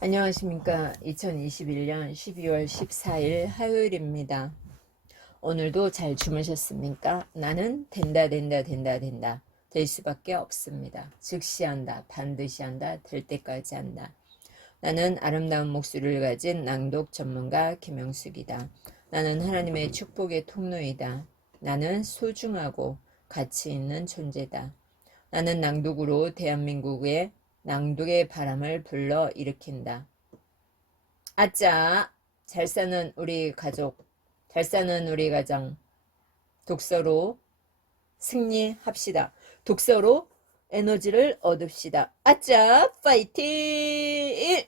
안녕하십니까. 2021년 12월 14일 화요일입니다. 오늘도 잘 주무셨습니까? 나는 된다, 된다, 된다, 된다. 될 수밖에 없습니다. 즉시 한다, 반드시 한다, 될 때까지 한다. 나는 아름다운 목소리를 가진 낭독 전문가 김영숙이다. 나는 하나님의 축복의 통로이다. 나는 소중하고 가치 있는 존재다. 나는 낭독으로 대한민국의 낭독의 바람을 불러 일으킨다. 아짜, 잘 사는 우리 가족, 잘 사는 우리 가정, 독서로 승리합시다. 독서로 에너지를 얻읍시다. 아짜, 파이팅!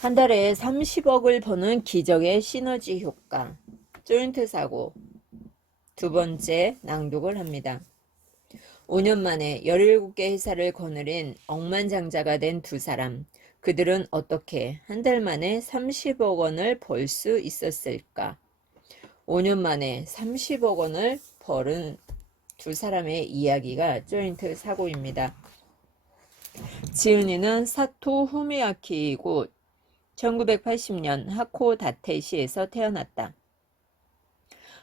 한 달에 30억을 버는 기적의 시너지 효과, 조인트 사고, 두 번째 낭독을 합니다. 5년 만에 17개 회사를 거느린 억만장자가 된 두 사람. 그들은 어떻게 한 달 만에 30억 원을 벌 수 있었을까? 5년 만에 30억 원을 벌은 두 사람의 이야기가 조인트 사고입니다. 지은이는 사토 후미야키이고 1980년 하코 다테시에서 태어났다.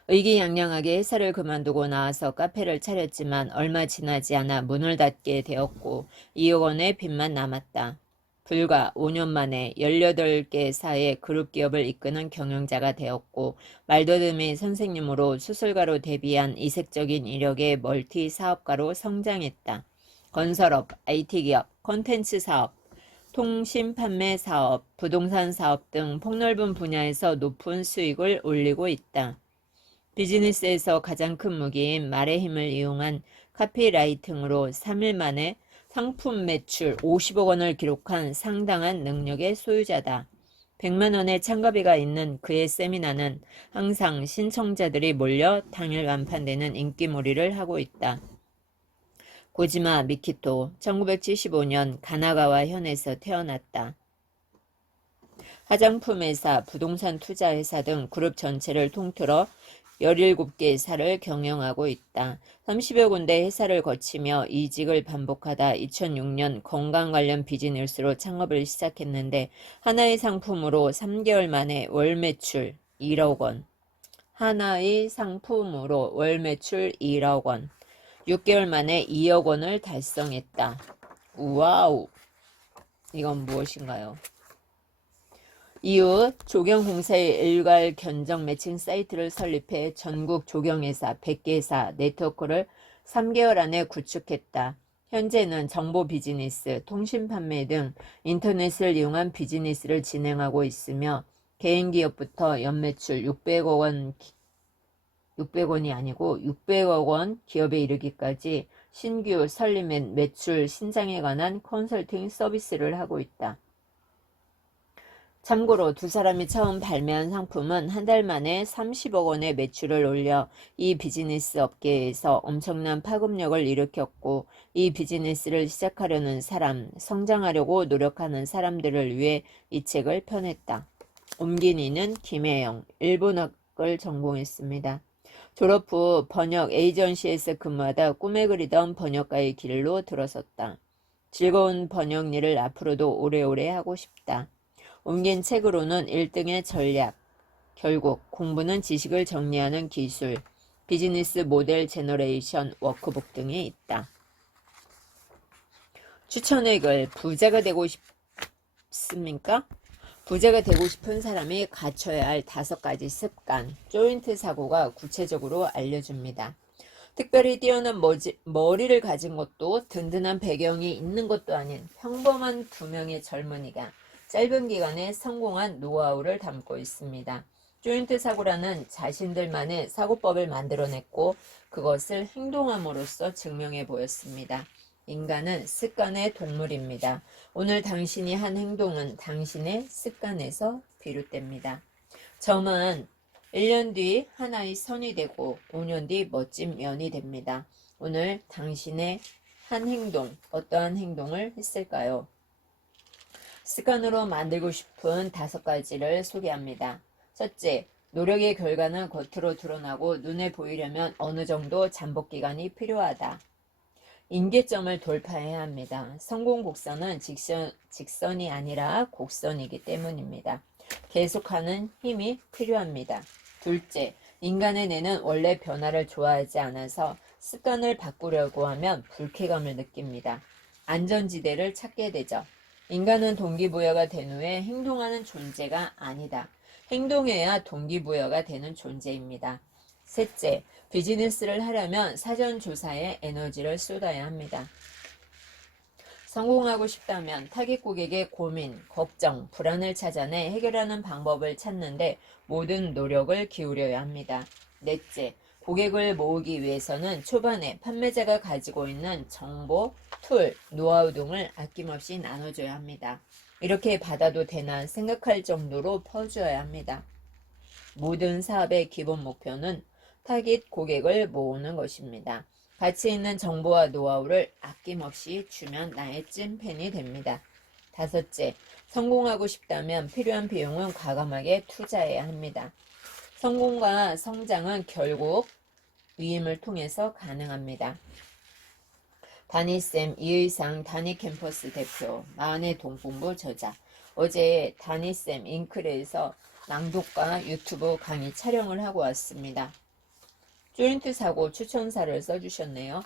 의기양양하게 회사를 그만두고 나와서 카페를 차렸지만 얼마 지나지 않아 문을 닫게 되었고 2억 원의 빚만 남았다. 불과 5년 만에 18개 사의 그룹 기업을 이끄는 경영자가 되었고 말더듬이 선생님으로 수술가로 데뷔한 이색적인 이력의 멀티 사업가로 성장했다. 건설업, IT기업, 콘텐츠 사업, 통신 판매 사업, 부동산 사업 등 폭넓은 분야에서 높은 수익을 올리고 있다. 비즈니스에서 가장 큰 무기인 말의 힘을 이용한 카피라이팅으로 3일 만에 상품 매출 50억 원을 기록한 상당한 능력의 소유자다. 100만 원의 참가비가 있는 그의 세미나는 항상 신청자들이 몰려 당일 완판되는 인기몰이를 하고 있다. 고지마 미키토 1975년 가나가와 현에서 태어났다. 화장품 회사, 부동산 투자 회사 등 그룹 전체를 통틀어 17개 회사를 경영하고 있다. 30여 군데 회사를 거치며 이직을 반복하다 2006년 건강 관련 비즈니스로 창업을 시작했는데 하나의 상품으로 3개월 만에 월 매출 1억 원. 하나의 상품으로 월 매출 1억 원. 6개월 만에 2억 원을 달성했다. 와우. 이건 무엇인가요? 이후 조경공사의 일괄 견적 매칭 사이트를 설립해 전국 조경회사 100개사 네트워크를 3개월 안에 구축했다. 현재는 정보 비즈니스, 통신 판매 등 인터넷을 이용한 비즈니스를 진행하고 있으며 개인 기업부터 연매출 600억 원 600원이 아니고 600억 원 기업에 이르기까지 신규 설립 및 매출 신장에 관한 컨설팅 서비스를 하고 있다. 참고로 두 사람이 처음 발매한 상품은 한 달 만에 30억 원의 매출을 올려 이 비즈니스 업계에서 엄청난 파급력을 일으켰고 이 비즈니스를 시작하려는 사람, 성장하려고 노력하는 사람들을 위해 이 책을 펴냈다. 옮긴 이는 김혜영, 일본어를 전공했습니다. 졸업 후 번역 에이전시에서 근무하다 꿈에 그리던 번역가의 길로 들어섰다. 즐거운 번역 일을 앞으로도 오래오래 하고 싶다. 옮긴 책으로는 1등의 전략, 결국 공부는 지식을 정리하는 기술, 비즈니스 모델 제너레이션 워크북 등이 있다. 추천의 글, 부자가 되고 싶습니까? 부자가 되고 싶은 사람이 갖춰야 할 다섯 가지 습관, 조인트 사고가 구체적으로 알려줍니다. 특별히 뛰어난 머지, 머리를 가진 것도 든든한 배경이 있는 것도 아닌 평범한 두 명의 젊은이가 짧은 기간에 성공한 노하우를 담고 있습니다. 조인트 사고라는 자신들만의 사고법을 만들어냈고 그것을 행동함으로써 증명해 보였습니다. 인간은 습관의 동물입니다. 오늘 당신이 한 행동은 당신의 습관에서 비롯됩니다. 점은 1년 뒤 하나의 선이 되고 5년 뒤 멋진 면이 됩니다. 오늘 당신의 한 행동, 어떠한 행동을 했을까요? 습관으로 만들고 싶은 다섯 가지를 소개합니다. 첫째, 노력의 결과는 겉으로 드러나고 눈에 보이려면 어느 정도 잠복 기간이 필요하다. 인계점을 돌파해야 합니다. 성공 곡선은 직선, 직선이 아니라 곡선이기 때문입니다. 계속하는 힘이 필요합니다. 둘째, 인간의 뇌는 원래 변화를 좋아하지 않아서 습관을 바꾸려고 하면 불쾌감을 느낍니다. 안전지대를 찾게 되죠. 인간은 동기부여가 된 후에 행동하는 존재가 아니다. 행동해야 동기부여가 되는 존재입니다. 셋째, 비즈니스를 하려면 사전 조사에 에너지를 쏟아야 합니다. 성공하고 싶다면 타깃 고객의 고민, 걱정, 불안을 찾아내 해결하는 방법을 찾는데 모든 노력을 기울여야 합니다. 넷째, 고객을 모으기 위해서는 초반에 판매자가 가지고 있는 정보, 툴, 노하우 등을 아낌없이 나눠줘야 합니다. 이렇게 받아도 되나 생각할 정도로 퍼주어야 합니다. 모든 사업의 기본 목표는 타깃 고객을 모으는 것입니다. 가치 있는 정보와 노하우를 아낌없이 주면 나의 찐팬이 됩니다. 다섯째, 성공하고 싶다면 필요한 비용은 과감하게 투자해야 합니다. 성공과 성장은 결국 위임을 통해서 가능합니다. 다니쌤 이의상 다니캠퍼스 대표 마흔의 동공부 저자 어제 다니쌤 잉크레에서 낭독과 유튜브 강의 촬영을 하고 왔습니다. 조인트 사고 추천사를 써주셨네요.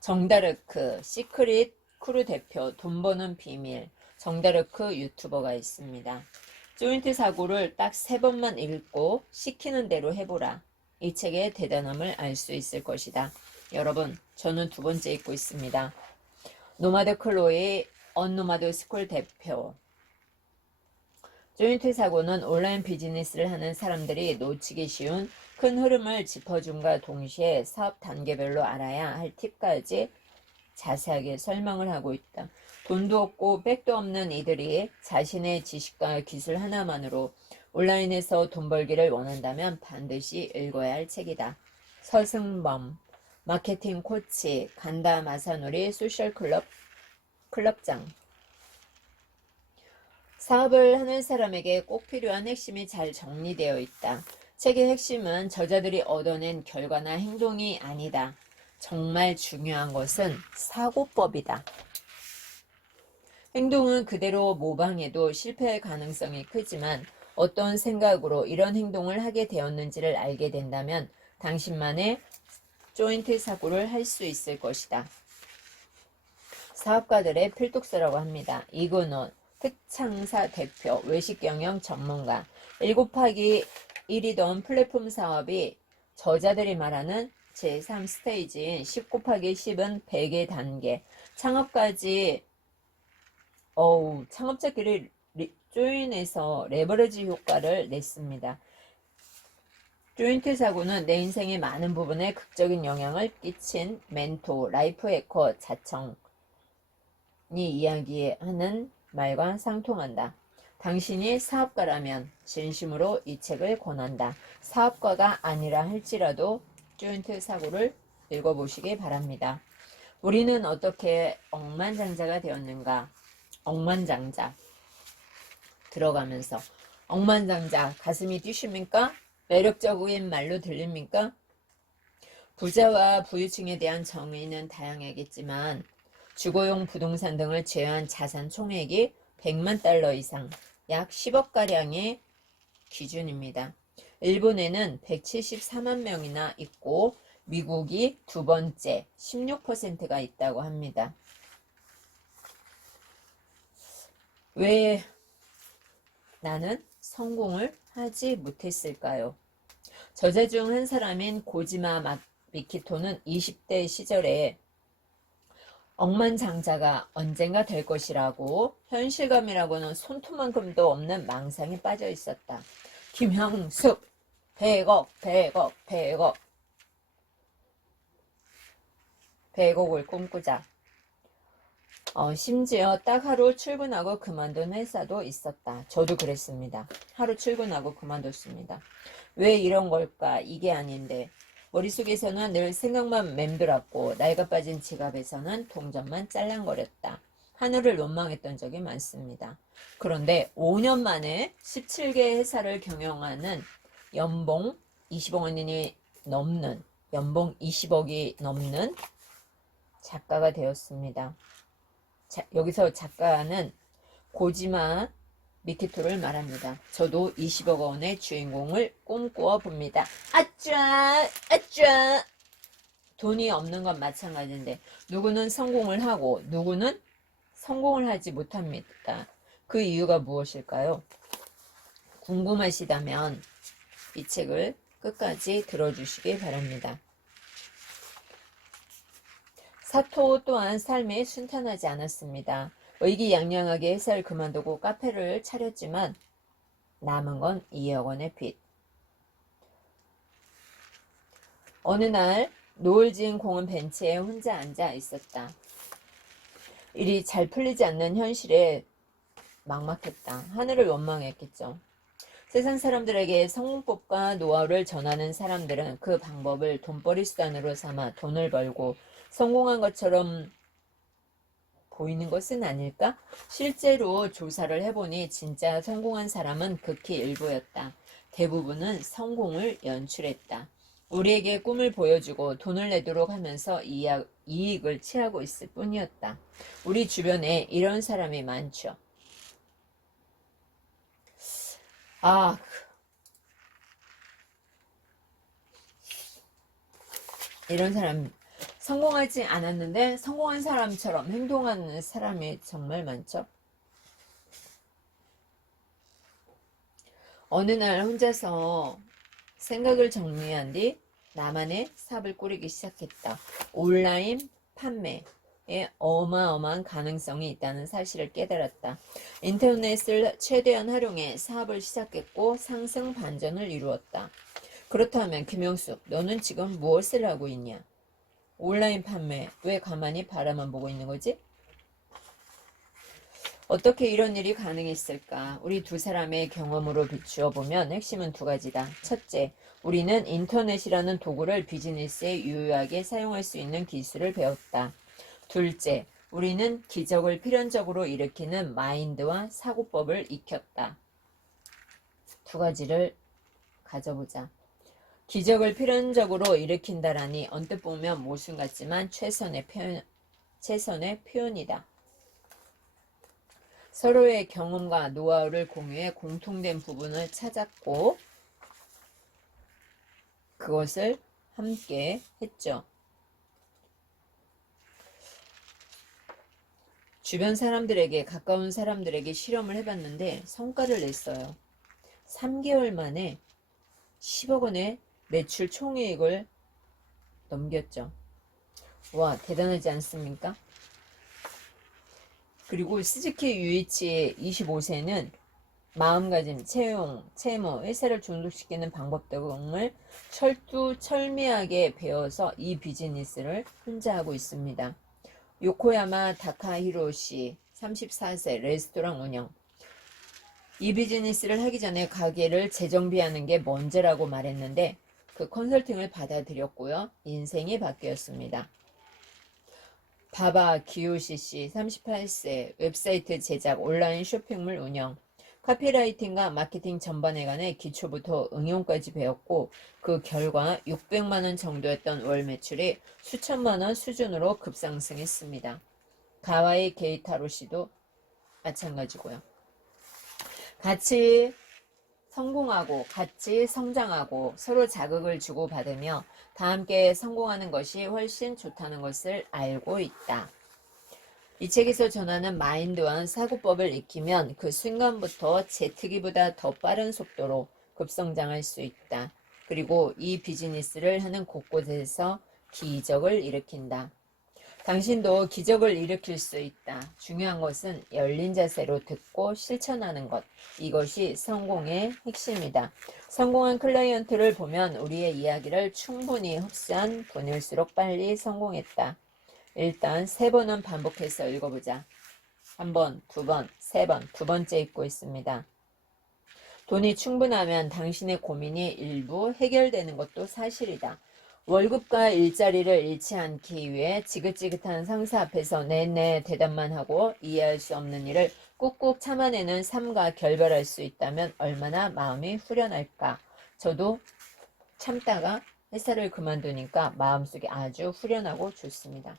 정다르크 시크릿 크루 대표 돈 버는 비밀 정다르크 유튜버가 있습니다. 조인트 사고를 딱 세 번만 읽고 시키는 대로 해보라. 이 책의 대단함을 알 수 있을 것이다. 여러분, 저는 두 번째 읽고 있습니다. 노마드 클로이 언노마드 스쿨 대표. 조인트 사고는 온라인 비즈니스를 하는 사람들이 놓치기 쉬운 큰 흐름을 짚어줌과 동시에 사업 단계별로 알아야 할 팁까지 자세하게 설명을 하고 있다. 돈도 없고 백도 없는 이들이 자신의 지식과 기술 하나만으로 온라인에서 돈 벌기를 원한다면 반드시 읽어야 할 책이다. 서승범, 마케팅 코치, 간다 마사노리 소셜 클럽 클럽장. 사업을 하는 사람에게 꼭 필요한 핵심이 잘 정리되어 있다. 책의 핵심은 저자들이 얻어낸 결과나 행동이 아니다. 정말 중요한 것은 사고법이다. 행동은 그대로 모방해도 실패할 가능성이 크지만 어떤 생각으로 이런 행동을 하게 되었는지를 알게 된다면 당신만의 조인트 사고를 할 수 있을 것이다. 사업가들의 필독서라고 합니다. 이근원, 특창사 대표, 외식경영 전문가, 1 곱하기 1이던 플랫폼 사업이 저자들이 말하는 제3 스테이지인 10 곱하기 10은 100의 단계, 창업까지 어우, 창업자끼리 리- 조인해서 레버리지 효과를 냈습니다. 조인트 사고는 내 인생의 많은 부분에 극적인 영향을 끼친 멘토, 라이프 해커, 자청이 이야기하는 말과 상통한다. 당신이 사업가라면 진심으로 이 책을 권한다. 사업가가 아니라 할지라도 조인트 사고를 읽어보시기 바랍니다. 우리는 어떻게 억만장자가 되었는가? 억만장자. 들어가면서 억만장자 가슴이 뛰십니까? 매력적인 말로 들립니까? 부자와 부유층에 대한 정의는 다양하겠지만 주거용 부동산 등을 제외한 자산 총액이 100만 달러 이상, 약 10억가량의 기준입니다. 일본에는 174만 명이나 있고 미국이 두 번째 16%가 있다고 합니다. 왜 나는 성공을 하지 못했을까요? 저자 중 한 사람인 고지마 마- 미키토는 20대 시절에 억만장자가 언젠가 될 것이라고 현실감이라고는 손톱만큼도 없는 망상에 빠져 있었다. 김형숙 100억 100억 100억 100억을 꿈꾸자. 어, 심지어 딱 하루 출근하고 그만둔 회사도 있었다. 저도 그랬습니다. 하루 출근하고 그만뒀습니다. 왜 이런 걸까? 이게 아닌데. 머릿속에서는 늘 생각만 맴돌았고 나이가 빠진 지갑에서는 동전만 짤랑거렸다. 하늘을 원망했던 적이 많습니다. 그런데 5년 만에 17개 회사를 경영하는 연봉 20억 원이 넘는 연봉 20억이 넘는 작가가 되었습니다. 자, 여기서 작가는 고지마 미키토를 말합니다. 저도 20억 원의 주인공을 꿈꾸어 봅니다. 아짜, 아짜. 돈이 없는 건 마찬가지인데, 누구는 성공을 하고, 누구는 성공을 하지 못합니다. 그 이유가 무엇일까요? 궁금하시다면 이 책을 끝까지 들어주시기 바랍니다. 사토 또한 삶이 순탄하지 않았습니다. 의기양양하게 회사를 그만두고 카페를 차렸지만 남은 건 2억 원의 빚. 어느 날 노을 지은 공원 벤치에 혼자 앉아 있었다. 일이 잘 풀리지 않는 현실에 막막했다. 하늘을 원망했겠죠. 세상 사람들에게 성공법과 노하우를 전하는 사람들은 그 방법을 돈벌이 수단으로 삼아 돈을 벌고 성공한 것처럼 보이는 것은 아닐까? 실제로 조사를 해보니 진짜 성공한 사람은 극히 일부였다. 대부분은 성공을 연출했다. 우리에게 꿈을 보여주고 돈을 내도록 하면서 이익, 이익을 취하고 있을 뿐이었다. 우리 주변에 이런 사람이 많죠. 아, 이런 사람 성공하지 않았는데 성공한 사람처럼 행동하는 사람이 정말 많죠. 어느 날 혼자서 생각을 정리한 뒤 나만의 삽을 꾸리기 시작했다. 온라인 판매에 어마어마한 가능성이 있다는 사실을 깨달았다. 인터넷을 최대한 활용해 사업을 시작했고 상승 반전을 이루었다. 그렇다면 김영숙, 너는 지금 무엇을 하고 있냐? 온라인 판매, 왜 가만히 바라만 보고 있는 거지? 어떻게 이런 일이 가능했을까? 우리 두 사람의 경험으로 비추어 보면 핵심은 두 가지다. 첫째, 우리는 인터넷이라는 도구를 비즈니스에 유효하게 사용할 수 있는 기술을 배웠다. 둘째, 우리는 기적을 필연적으로 일으키는 마인드와 사고법을 익혔다. 두 가지를 가져보자. 기적을 필연적으로 일으킨다라니 언뜻 보면 모순 같지만 최선의 표현, 최선의 표현이다. 서로의 경험과 노하우를 공유해 공통된 부분을 찾았고 그것을 함께 했죠. 주변 사람들에게 가까운 사람들에게 실험을 해봤는데 성과를 냈어요. 3개월 만에 10억 원의 매출 총이익을 넘겼죠. 와 대단하지 않습니까? 그리고 스즈키 유이치 25세는 마음가짐, 채용, 채무, 회사를 존속시키는 방법 등을 철두 철미하게 배워서 이 비즈니스를 혼자 하고 있습니다. 요코야마 다카히로시 34세 레스토랑 운영 이 비즈니스를 하기 전에 가게를 재정비하는 게 먼저라고 말했는데 그 컨설팅을 받아들였고요. 인생이 바뀌었습니다. 바바 기요시 씨 38세 웹사이트 제작 온라인 쇼핑몰 운영 카피라이팅과 마케팅 전반에 관해 기초부터 응용까지 배웠고 그 결과 600만 원 정도였던 월 매출이 수천만 원 수준으로 급상승했습니다. 가와이 게이타로 씨도 마찬가지고요. 같이 성공하고 같이 성장하고 서로 자극을 주고받으며 다 함께 성공하는 것이 훨씬 좋다는 것을 알고 있다. 이 책에서 전하는 마인드와 사고법을 익히면 그 순간부터 제트기보다 더 빠른 속도로 급성장할 수 있다. 그리고 이 비즈니스를 하는 곳곳에서 기적을 일으킨다. 당신도 기적을 일으킬 수 있다. 중요한 것은 열린 자세로 듣고 실천하는 것. 이것이 성공의 핵심이다. 성공한 클라이언트를 보면 우리의 이야기를 충분히 흡수한 분일수록 빨리 성공했다. 일단 세 번은 반복해서 읽어보자. 한 번, 두 번, 세 번, 두 번째 읽고 있습니다. 돈이 충분하면 당신의 고민이 일부 해결되는 것도 사실이다. 월급과 일자리를 잃지 않기 위해 지긋지긋한 상사 앞에서 네네 대답만 하고 이해할 수 없는 일을 꾹꾹 참아내는 삶과 결별할 수 있다면 얼마나 마음이 후련할까. 저도 참다가 회사를 그만두니까 마음속이 아주 후련하고 좋습니다.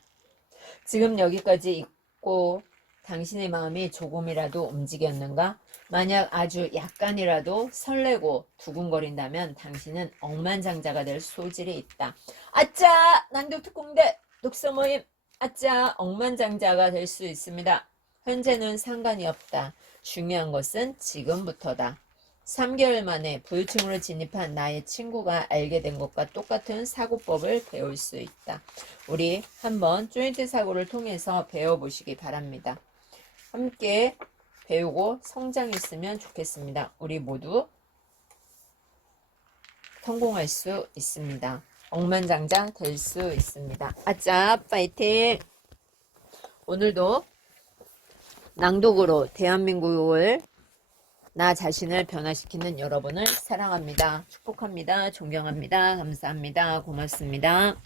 지금 여기까지 있고 당신의 마음이 조금이라도 움직였는가? 만약 아주 약간이라도 설레고 두근거린다면 당신은 억만장자가 될 소질이 있다. 아짜! 난독특공대 독서 모임! 아짜! 억만장자가 될 수 있습니다. 현재는 상관이 없다. 중요한 것은 지금부터다. 3개월 만에 부유층으로 진입한 나의 친구가 알게 된 것과 똑같은 사고법을 배울 수 있다. 우리 한번 조인트 사고를 통해서 배워보시기 바랍니다. 함께 배우고 성장했으면 좋겠습니다. 우리 모두 성공할 수 있습니다. 억만장자 될수 있습니다. 아짜 파이팅! 오늘도 낭독으로 대한민국을 나 자신을 변화시키는 여러분을 사랑합니다. 축복합니다. 존경합니다. 감사합니다. 고맙습니다.